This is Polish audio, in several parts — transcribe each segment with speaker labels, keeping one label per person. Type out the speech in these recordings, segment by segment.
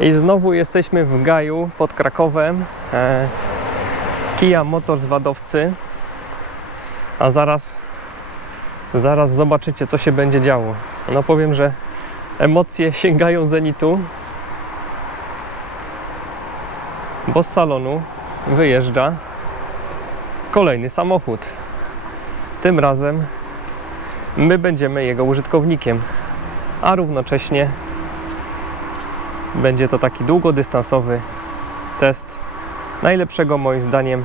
Speaker 1: I znowu jesteśmy w Gaju pod Krakowem. E, Kia Motors Wadowcy. A zaraz, zaraz zobaczycie, co się będzie działo. No powiem, że emocje sięgają zenitu. Bo z salonu wyjeżdża kolejny samochód. Tym razem my będziemy jego użytkownikiem, a równocześnie będzie to taki długodystansowy test najlepszego moim zdaniem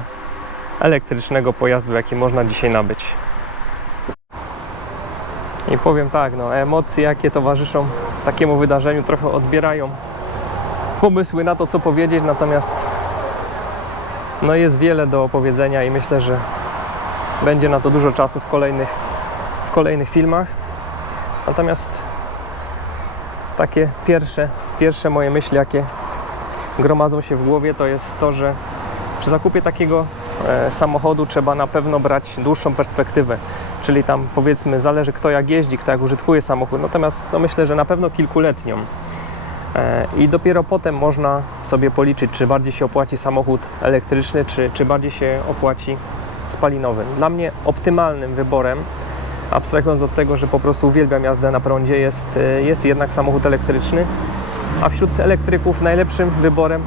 Speaker 1: elektrycznego pojazdu, jaki można dzisiaj nabyć. I powiem tak, no emocje jakie towarzyszą takiemu wydarzeniu trochę odbierają pomysły na to, co powiedzieć, natomiast no jest wiele do opowiedzenia i myślę, że będzie na to dużo czasu w kolejnych, w kolejnych filmach. Natomiast takie pierwsze, pierwsze moje myśli, jakie gromadzą się w głowie, to jest to, że przy zakupie takiego e, samochodu trzeba na pewno brać dłuższą perspektywę. Czyli tam powiedzmy, zależy kto jak jeździ, kto jak użytkuje samochód. Natomiast no myślę, że na pewno kilkuletnią. E, I dopiero potem można sobie policzyć, czy bardziej się opłaci samochód elektryczny, czy, czy bardziej się opłaci spalinowy. Dla mnie optymalnym wyborem, abstrahując od tego, że po prostu uwielbiam jazdę na prądzie, jest, e, jest jednak samochód elektryczny. A wśród elektryków najlepszym wyborem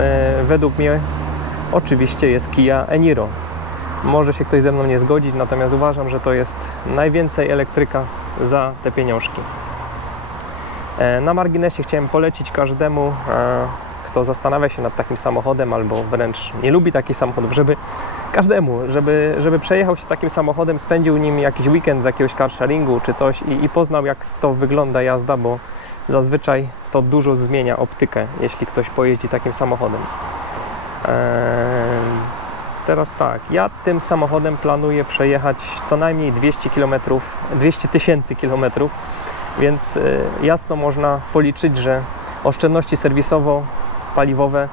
Speaker 1: e, według mnie oczywiście jest Kia Eniro. Może się ktoś ze mną nie zgodzić, natomiast uważam, że to jest najwięcej elektryka za te pieniążki. E, Na marginesie chciałem polecić każdemu, e, kto zastanawia się nad takim samochodem albo wręcz nie lubi takich samochodów, żeby każdemu, żeby, żeby przejechał się takim samochodem, spędził nim jakiś weekend z jakiegoś carsharingu czy coś i, i poznał jak to wygląda jazda, bo zazwyczaj to dużo zmienia optykę, jeśli ktoś pojeździ takim samochodem. Em, Teraz tak, ja tym samochodem planuję przejechać co najmniej 200 km, 200 tysięcy kilometrów, więc y, jasno można policzyć, że oszczędności serwisowo-paliwowe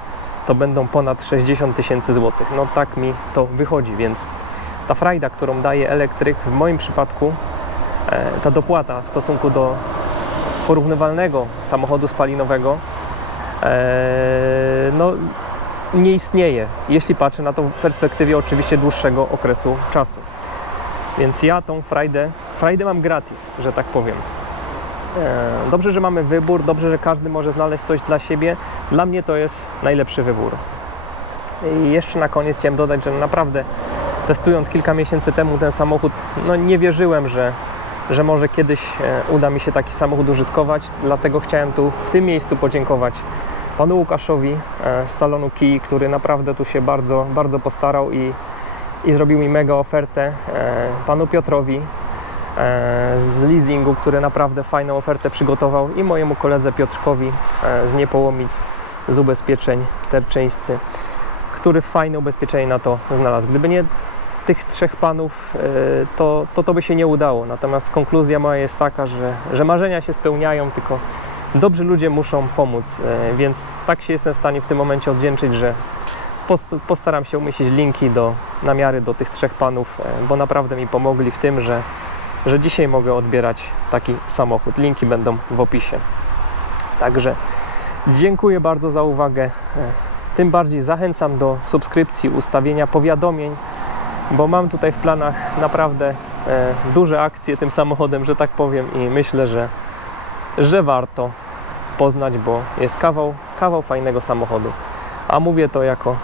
Speaker 1: to będą ponad 60 tysięcy złotych. No tak mi to wychodzi, więc ta frajda, którą daje elektryk, w moim przypadku e, ta dopłata w stosunku do porównywalnego samochodu spalinowego e, no, nie istnieje, jeśli patrzę na to w perspektywie oczywiście dłuższego okresu czasu. Więc ja tą frajdę, frajdę mam gratis, że tak powiem. E, Dobrze, że mamy wybór, dobrze, że każdy może znaleźć coś dla siebie. Dla mnie to jest najlepszy wybór. I jeszcze na koniec chciałem dodać, że naprawdę testując kilka miesięcy temu ten samochód, no nie wierzyłem, że, że może kiedyś e, uda mi się taki samochód użytkować, dlatego chciałem tu w tym miejscu podziękować panu Łukaszowi e, z salonu Kij, który naprawdę tu się bardzo, bardzo postarał i, i zrobił mi mega ofertę. Panu Piotrowi z leasingu, który naprawdę fajną ofertę przygotował i mojemu koledze Piotrkowi e, z Niepołomic z ubezpieczeń Terczyńscy, który fajne ubezpieczenie na to znalazł. Gdyby nie tych trzech panów, e, to, to to by się nie udało. Natomiast konkluzja moja jest taka, że, że marzenia się spełniają, tylko dobrzy ludzie muszą pomóc, e, więc tak się jestem w stanie w tym momencie odwdzięczyć, że post- postaram się umieścić linki do namiary do tych trzech panów, e, bo naprawdę mi pomogli w tym, że, że dzisiaj mogę odbierać taki samochód. Linki będą w opisie. Także dziękuję bardzo za uwagę. E, Tym bardziej zachęcam do subskrypcji, ustawienia powiadomień, bo mam tutaj w planach naprawdę e, duże akcje tym samochodem, że tak powiem, i myślę, że że warto poznać, bo jest kawał, kawał fajnego samochodu. A mówię to jako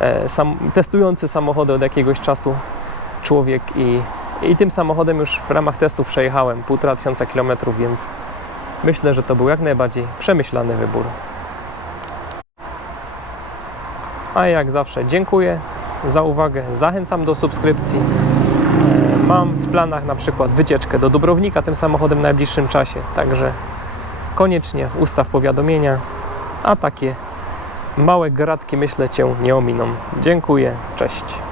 Speaker 1: e, sam, testujący samochody od jakiegoś czasu człowiek i, i tym samochodem już w ramach testów przejechałem półtora tysiąca kilometrów, więc myślę, że to był jak najbardziej przemyślany wybór. A jak zawsze dziękuję za uwagę, zachęcam do subskrypcji. Mam w planach na przykład wycieczkę do Dubrownika tym samochodem w najbliższym czasie, także koniecznie ustaw powiadomienia, a takie małe gratki myślę Cię nie ominą. Dziękuję, cześć.